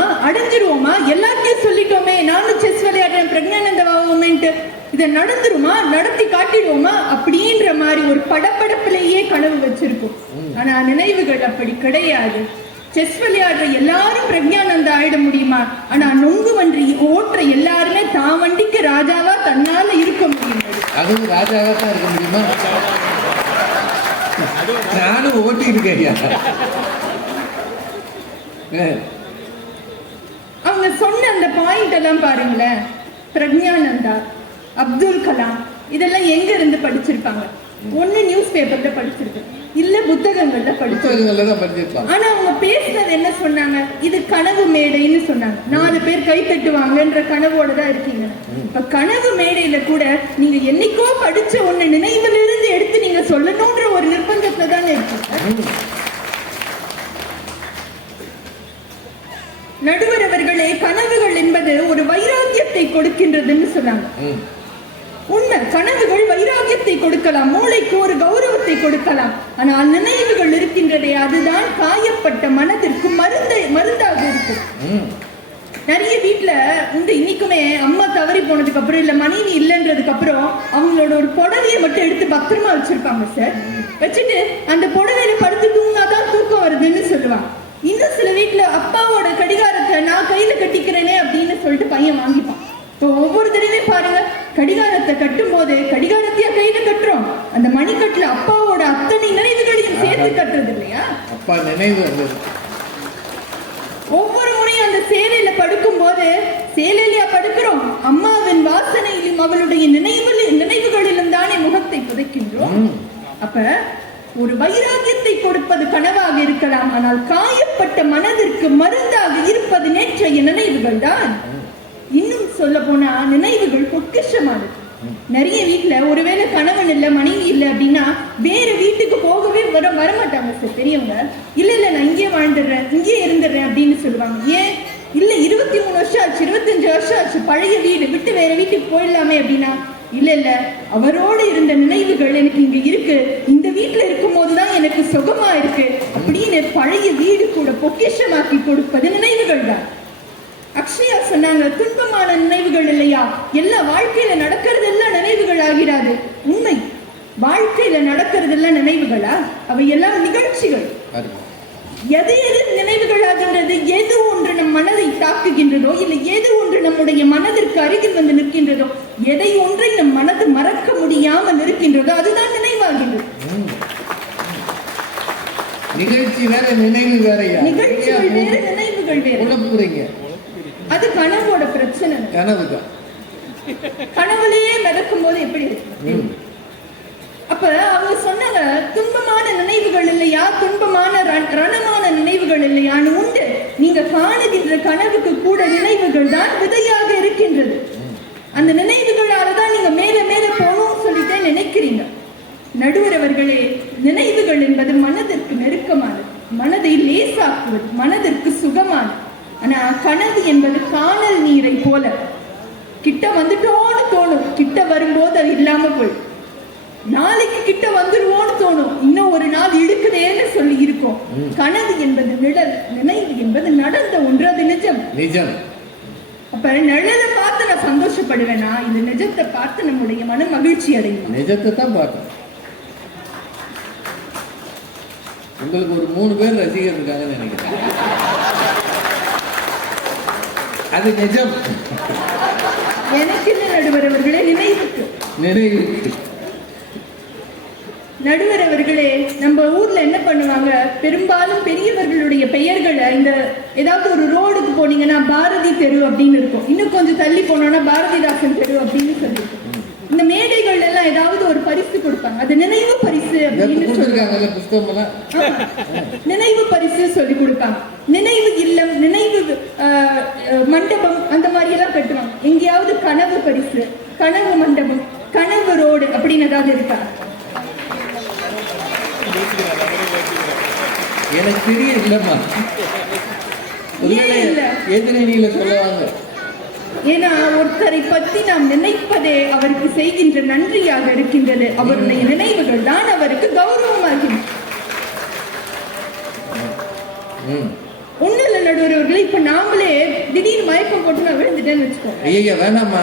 Achieve அடைஞ்சிருவோமா? எல்லாத்தையும் சொல்லிட்டோமே. நானும் chess விளையாடுறேன் பிரக்ஞானந்தவாகுமேன்ட்டு இதை நடந்துருமா? நடத்தி காட்டிடுவோமா? அப்படின்ற மாதிரி ஒரு படப்படப்பிலேயே கனவு வச்சிருக்கோம். ஆனா நினைவுகள் அப்படி கிடையாது. செஸ் விளையாடுற எல்லாரும் பிரக்ஞானந்தா ஆயிட முடியுமா? ஆனா நொங்கு வண்டி ஓட்டுற எல்லாருமே தான் வண்டிக்கு ராஜாவா தன்னால இருக்க முடியும்? அதுவும் ராஜாவா தான் இருக்க முடியுமா? நானும் ஓட்டிட்டு இருக்கேன் சொன்ன அந்த பாயிண்ட் எல்லாம் பாருங்களேன். பிரக்ஞானந்தா அப்துல் கலாம் இதெல்லாம் எங்க இருந்து படிச்சிருப்பாங்க? ஒண்ணு நியூஸ் பேப்பர்ல படிச்சிருக்கு. இல்ல புத்தகங்கள்ல படிச்சிருக்கு. புத்தகங்கள்ல தான் படிச்சிருப்பாங்க ஆனா அவங்க பேசுனது என்ன சொன்னாங்க? இது கனவு மேடைன்னு சொன்னாங்க. நாலு பேர் கை தட்டுவாங்கன்ற கனவோட தான் இருக்கீங்க. இப்ப கனவு மேடையில கூட நீங்க என்னைக்கோ படிச்ச ஒண்ணு நினைவுல இருந்து எடுத்து நீங்க சொல்லணும்ன்ற ஒரு நிர்பந்தத்துல தானே இருக்கீங்க. நடுவர் அவர்களே கனவுகள் என்பது ஒரு வைராக்கியத்தை கொடுக்கின்றதுன்னு சொன்னாங்க. உண்மை கனவுகள் வைராகியத்தை கொடுக்கலாம் மூளைக்கு ஒரு கௌரவத்தை கொடுக்கலாம். ஆனால் நினைவுகள் இருக்கின்றதே அதுதான் காயப்பட்ட மனதிற்கு மருந்து மருந்தாக இருக்கும். நிறைய வீட்ல இந்த இன்னைக்குமே அம்மா தவறி போனதுக்கு அப்புறம் இல்ல மனைவி இல்லைன்றதுக்கு அப்புறம் அவங்களோட ஒரு புடவையை மட்டும் எடுத்து பத்திரமா வச்சிருப்பாங்க சார். வச்சுட்டு அந்த புடவையில படுத்து தூங்கினாதான் தூக்கம் வருதுன்னு சொல்லுவாங்க. இன்னும் சில வீட்ல அப்பாவோட கடிகாரத்தை நான் கையில கட்டிக்கிறேனே அப்படின்னு சொல்லிட்டு பையன் வாங்கிப்பான். இப்போ ஒவ்வொரு தடவையும் பாருங்க கடிகாரத்தை கட்டும் போது கடிகாரத்தையா கையில கட்டுறோம். அந்த மணிக்கட்டுல அப்பாவோட அத்தனை நினைவுகளையும் சேர்த்து கட்டுறது இல்லையா? அப்பா நினைவு ஒவ்வொரு முறையும் அந்த சேலையில படுக்கும் போது சேலையிலயா படுக்கிறோம். அம்மாவின் வாசனையிலும் அவளுடைய நினைவில் நினைவுகளிலும் தானே முகத்தை புதைக்கின்றோம். அப்ப ஒரு வைராகியத்தை கொடுப்பது கனவாக இருக்கலாம் ஆனால் காயப்பட்ட மனதிற்கு மருந்தாக இருப்பது நேற்றைய நினைவுகள் தான். இன்னும் சொல்ல போனா நினைவுகள் பொக்கிஷமானது. நிறைய வீட்டுல ஒருவேளை கணவன் இல்ல மனைவி இல்ல அப்படின்னா வேற வீட்டுக்கு போகவே வர வரமாட்டாங்க சார் பெரியவங்க. இல்ல இல்ல நான் இங்கே வாழ்ந்துடுறேன் இங்கே இருந்துடுறேன் அப்படின்னு சொல்லுவாங்க. ஏன்? இல்ல இருபத்தி மூணு வருஷம் ஆச்சு இருபத்தஞ்சு வருஷம் ஆச்சு பழைய வீடு விட்டு வேற வீட்டுக்கு போயிடலாமே அப்படின்னா இல்ல இல்ல அவரோட இருந்த நினைவுகள் எனக்கு இங்க இருக்கு. இந்த வீட்டுல இருக்கும் போதுதான் எனக்கு சுகமா இருக்கு. அப்படின்னு பழைய வீடு கூட பொக்கிஷமாக்கி கொடுப்பது நினைவுகள் தான் அக்ஷயா சொன்னாங்க துன்பமான நினைவுகள் இல்லையா? எல்லா வாழ்க்கையில நடக்கிறது எல்லாம் நினைவுகள் ஆகிறாது. உண்மை. வாழ்க்கையில நடக்கிறது எல்லாம் நினைவுகளா? அவை எல்லாம் நிகழ்ச்சிகள். எது எது நினைவுகளாகின்றது எது ஒன்று நம் மனதை தாக்குகின்றதோ இல்லை எது ஒன்று நம்முடைய மனதிற்கு அருகில் வந்து நிற்கின்றதோ எதை ஒன்றை நம் மனது மறக்க முடியாமல் இருக்கின்றதோ அதுதான் நிகழ்ச்சி வேற நினைவு வேறயா? நிகழ்ச்சிகள் வேறு நினைவுகள் வேறு. குழப்புறீங்க அது கனவோட பிரச்சனை. கனவு தான் கனவுலயே மிதக்கும் போது எப்படி இருக்கு. அப்ப அவங்க சொன்னாங்க துன்பமான நினைவுகள் இல்லையா? துன்பமான ரண- ரணமான நினைவுகள் இல்லையான்னு உண்டு. நீங்க காணுகின்ற கனவுக்கு கூட நினைவுகள் தான் விதையாக இருக்கின்றது. அந்த நினைவுகளால தான் நீங்க மேல மேல போகணும்னு சொல்லிட்டே நினைக்கிறீங்க. நடுவர் அவர்களே நினைவுகள் என்பது மனதிற்கு நெருக்கமானது. மனதை லேசாக்குவது மனதிற்கு சுகமானது. ஆனா கனவு என்பது காணல் நீரை போல. கிட்ட வந்துட்டோன்னு தோணும். கிட்ட வரும்போது அது இல்லாம போயிடும் நாளைக்கு கிட்ட வந்துருவோம்னு தோணும். இன்னும் ஒரு நாள் இழுக்குதேன்னு சொல்லி இருக்கும். கனவு என்பது நிழல் நினைவு என்பது நடந்த ஒன்று அது நிஜம். நிஜம். அப்ப நிழலை பார்த்து நான் சந்தோஷப்படுவேனா? இந்த நிஜத்தை பார்த்து நம்முடைய மன மகிழ்ச்சி அடையும்? நிஜத்தை தான் பார்க்கணும். உங்களுக்கு ஒரு மூணு பேர் ரசிகர் இருக்காங்கன்னு நினைக்கிறேன். அது நிஜம். எனக்கு நடுவர் அவர்களே? நினைவுக்கு. நினைவு நடுவர் அவர்களே நம்ம ஊர்ல என்ன பண்ணுவாங்க? பெரும்பாலும் பெரியவர்களுடைய பெயர்களை இந்த ஏதாவது ஒரு ரோடுக்கு போனீங்கன்னா பாரதி தெரு அப்படின்னு இருக்கும். இன்னும் கொஞ்சம் தள்ளி போனோம்னா பாரதிதாசன் தெரு அப்படின்னு சொல்லியிருக்கும் இந்த மேடைகள் எல்லாம் ஏதாவது ஒரு பரிசு கொடுப்பாங்க. அது நினைவு பரிசு அப்படின்னு சொல்லுவாங்க. நினைவு பரிசு சொல்லி கொடுப்பாங்க. நினைவு இல்லம் நினைவு மண்டபம் அந்த மாதிரி எல்லாம் கட்டுவாங்க. எங்கேயாவது கனவு பரிசு கனவு மண்டபம் கனவு ரோடு அப்படின்னு ஏதாவது இருக்கா? எனக்கு தெரிய இல்லம்மா? எதிரணியில சொல்லுவாங்க ஏன்னா ஒருத்தரை பத்தி நாம் நினைப்பதே அவருக்கு செய்கின்ற நன்றியாக இருக்கின்றது. அவருடைய நினைவுகள் தான் அவருக்கு கௌரவமாகின்றது ம். ஒண்ணும் இல்ல நடுவர் அவர்களே இப்ப நாமளே திடீர்னு மயக்கம் போட்டு நான் விழுந்துட்டேன்னு வச்சுக்கோங்க. ஐயா வேணாம்மா.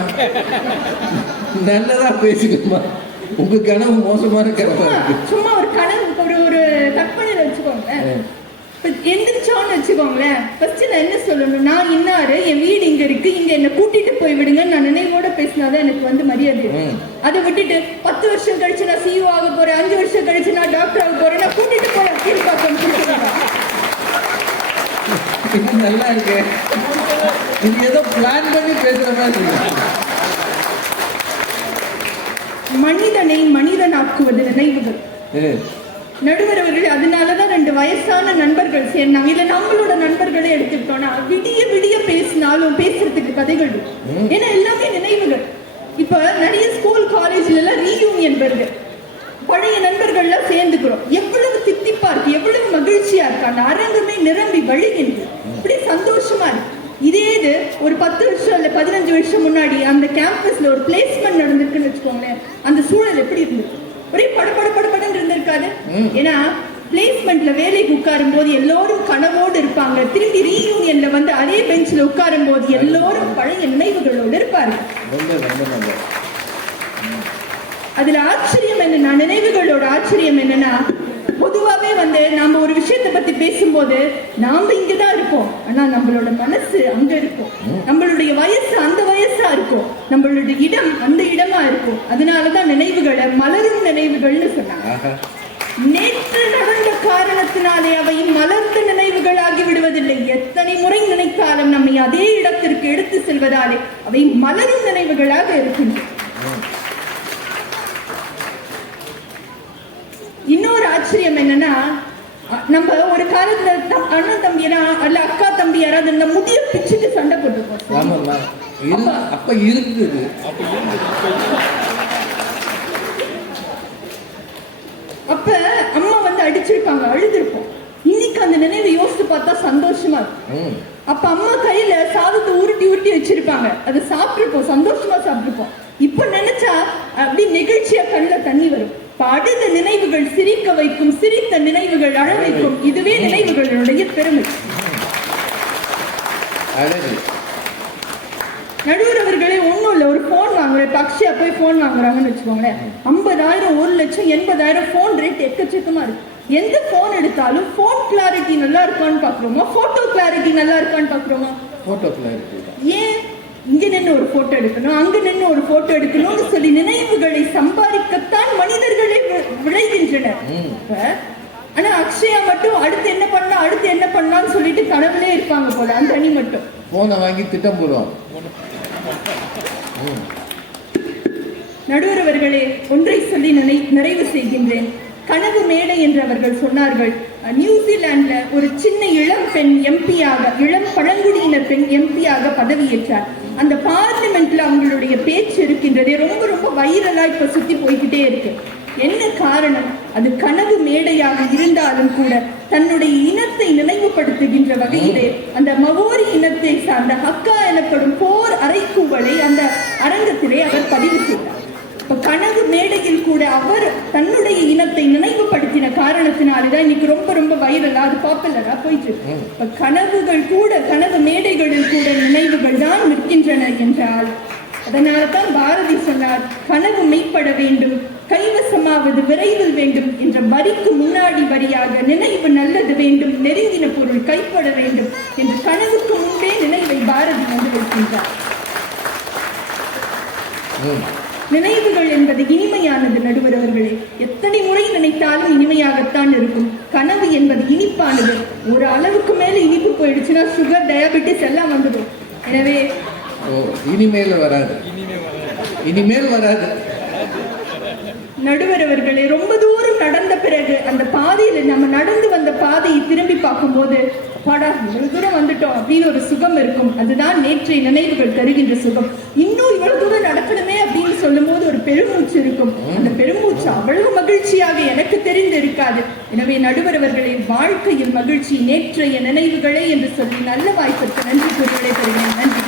நல்லதா பேசுங்கம்மா. உங்க கனவு மோசமான கனவா சும்மா ஒரு கனவு ஒரு ஒரு ம். இப்ப எந்திரிச்சோன்னு வச்சுக்கோங்களேன். ஃபர்ஸ்ட் நான் என்ன சொல்லணும்? நான் இன்னாரு? என் வீடு இங்க இருக்கு. இங்க என்ன கூட்டிட்டு போய் விடுங்க நான் நினைவோட பேசினாதான் எனக்கு வந்து மரியாதை. அதை விட்டுட்டு பத்து வருஷம் கழிச்சு நான் சிஇஓ ஆக போறேன். அஞ்சு வருஷம் கழிச்சு நான் டாக்டர் ஆக போறேன். நான் கூட்டிட்டு போய் கீழ் இது நல்லா இருக்கு. இது ஏதோ பிளான் பண்ணி பேசுற மாதிரி மனிதனை மனிதனாக்குவது நினைவுகள். நடுவர் அவர்கள் அதனாலதான் ரெண்டு வயசான நண்பர்கள் சேர்ந்தாங்க. இல்ல நம்மளோட நண்பர்களே எடுத்துக்கிட்டோம்னா விடிய விடிய பேசினாலும் பேசுறதுக்கு கதைகள். ஏன்னா எல்லாமே நினைவுகள். இப்ப நிறைய ஸ்கூல் காலேஜ்ல எல்லாம் ரீயூனியன் வருது. பழைய நண்பர்கள்லாம் சேர்ந்துக்கிறோம். எவ்வளவு தித்திப்பா இருக்கு எவ்வளவு மகிழ்ச்சியா இருக்கு. அந்த அரங்கமே நிரம்பி வழிகின்றது. இப்படி சந்தோஷமா இருக்கு. இதே இது ஒரு பத்து வருஷம் இல்ல பதினஞ்சு வருஷம் முன்னாடி அந்த கேம்பஸ்ல ஒரு பிளேஸ்மெண்ட் நடந்திருக்குன்னு வச்சுக்கோங்களேன். அந்த சூழல் எப்படி இருந்தது? ஒரே பட பட பட படன்னு இருந்திருக்காது. ஏன்னா பிளேஸ்மெண்ட்ல வேலைக்கு உட்காரும் போது எல்லோரும் கனவோடு இருப்பாங்க. திரும்பி ரீயூனியன்ல வந்து அதே பெஞ்ச்ல உட்காரும் போது எல்லோரும் பழைய நினைவுகளோடு இருப்பாங்க அதுல ஆச்சரியம் என்னன்னா நினைவுகளோட ஆச்சரியம் என்னன்னா பொதுவாவே வந்து நாம ஒரு விஷயத்தை பத்தி பேசும்போது நாம இங்கதான் இருப்போம். ஆனா நம்மளோட மனசு அங்க இருக்கும். நம்மளுடைய வயசு அந்த வயசா இருக்கும். நம்மளுடைய இடம் அந்த இடமா இருக்கும். அதனாலதான் நினைவுகளை மலரும் நினைவுகள்னு சொன்னாங்க. நேற்று நடந்த காரணத்தினாலே அவை மலர்ந்த நினைவுகளாகி விடுவதில்லை. எத்தனை முறை நினைத்தாலும் நம்மை அதே இடத்திற்கு எடுத்து செல்வதாலே அவை மலரும் நினைவுகளாக இருக்கின்றன. இன்னொரு ஆச்சரியம் என்னன்னா நம்ம ஒரு காலத்துல அண்ணன் தம்பியரா அல்ல அக்கா தம்பி யாராவது இந்த முடிய பிச்சுட்டு சண்டை இரு அப்ப இருந்தது. அடிச்சிருப்பாங்க அழுதுருப்போம். இன்னைக்கு அந்த நினைவை யோசித்து பார்த்தா சந்தோஷமா இருக்கும் அப்ப அம்மா கையில சாதத்தை உருட்டி உருட்டி வச்சிருப்பாங்க. அதை சாப்பிட்டுருப்போம் சந்தோஷமா சாப்பிட்டுருப்போம். இப்ப நினைச்சா அப்படி நெகிழ்ச்சியா கண்ணுல தண்ணி வரும். அழுத நினைவுகள் சிரிக்க வைக்கும் சிரித்த நினைவுகள் அழ வைக்கும். இதுவே நினைவுகளுடைய பெருமை. நடுவர் அவர்களே ஒண்ணும் இல்ல. ஒரு போன் வாங்குறேன். இப்ப அக்ஷயா போய் போன் வாங்குறாங்கன்னு வச்சுக்கோங்களேன். ஐம்பதாயிரம் ஒரு லட்சம் எண்பதாயிரம் போன் ரேட் எக்கச்சக்கமா இருக்கு. எந்த போன் எடுத்தாலும் போன் கிளாரிட்டி நல்லா இருக்கான்னு பாக்குறோமா போட்டோ கிளாரிட்டி நல்லா இருக்கான்னு பாக்குறோமா போட்டோ கிளாரிட்டி ஏன்? இங்க நின்னு ஒரு போட்டோ எடுக்கணும் அங்க நின்னு ஒரு போட்டோ எடுக்கணும்னு சொல்லி நினைவுகளை சம்பாதிக்கத்தான் மனிதர்களே விளைகின்றனர். ஆனா அக்ஷயா மட்டும் அடுத்து என்ன பண்ணா அடுத்து என்ன பண்ணலாம்னு சொல்லிட்டு கனவுலே இருப்பாங்க போல அந்த அணி மட்டும். போனை வாங்கி திட்டம் போடுவான் ம் நடுவர் அவர்களே ஒன்றை சொல்லி நினை நிறைவு செய்கின்றேன். கனவு மேடை என்று அவர்கள் சொன்னார்கள். நியூசிலாந்துல ஒரு சின்ன இளம் பெண் எம்பியாக இளம் பழங்குடியின பெண் எம்பியாக பதவியேற்றார். அந்த பார்லிமெண்ட்ல அவங்களுடைய பேச்சு இருக்கின்றதே ரொம்ப ரொம்ப வைரலா இப்ப சுத்தி போய்கிட்டே இருக்கு. என்ன காரணம்? அது கனவு மேடையாக இருந்தாலும் கூட தன்னுடைய இனத்தை நினைவுபடுத்துகின்ற வகையிலே அந்த மவோரி இனத்தை சார்ந்த ஹக்கா எனப்படும் போர் அரைக்கூவலை அந்த அரங்கத்திலே அவர் பதிவு செய்தார். கனவு மேடையில் கூட அவர் தன்னுடைய இனத்தை நினைவுபடுத்தின காரணத்தினாலதான் இன்னைக்கு ரொம்ப ரொம்ப வைரலா அது பாப்புலரா போயிட்டு. இப்ப கனவுகள் கூட கனவு மேடைகளில் கூட நினைவுகள் தான் நிற்கின்றன என்றால் அதனால்தான் பாரதி சொன்னார் கனவு மெய்ப்பட வேண்டும் கைவசமாவது விரைவில் வேண்டும் என்ற வரிக்கு முன்னாடி வரியாக நினைவு நல்லது வேண்டும் நெருங்கின பொருள் கைப்பட வேண்டும் என்று கனவுக்கு முன்பே நினைவை பாரதி வந்து வைக்கின்றார். நினைவுகள் என்பது இனிமையானது நடுவர் அவர்களே. எத்தனை முறை நினைத்தாலும் இனிமையாகத்தான் இருக்கும். கனவு என்பது இனிப்பானது. ஒரு அளவுக்கு மேல இனிப்பு போயிடுச்சுன்னா சுகர் டயபெட்டிஸ் எல்லாம் வந்துடும். எனவே இனிமேல் வராது. இனிமேல் வராது. நடுவர் அவர்களே ரொம்ப தூரம் நடந்த பிறகு அந்த பாதையில நம்ம நடந்து வந்த பாதையை திரும்பி பார்க்கும்போது பாடா தூரம் வந்துட்டோம் அப்படின்னு ஒரு சுகம் இருக்கும். அதுதான் நேற்றைய நினைவுகள் தருகின்ற சுகம் இன்னும் இவ்வளவு தூரம் நடக்கணுமே அப்படின்னு சொல்லும் போது ஒரு பெருமூச்சு இருக்கும். அந்த பெருமூச்சு அவ்வளவு மகிழ்ச்சியாக எனக்கு தெரிந்து இருக்காது எனவே நடுவர் அவர்களே வாழ்க்கையில் மகிழ்ச்சி நேற்றைய நினைவுகளே என்று சொல்லி நல்ல வாய்ப்பிற்கு நன்றி கூறி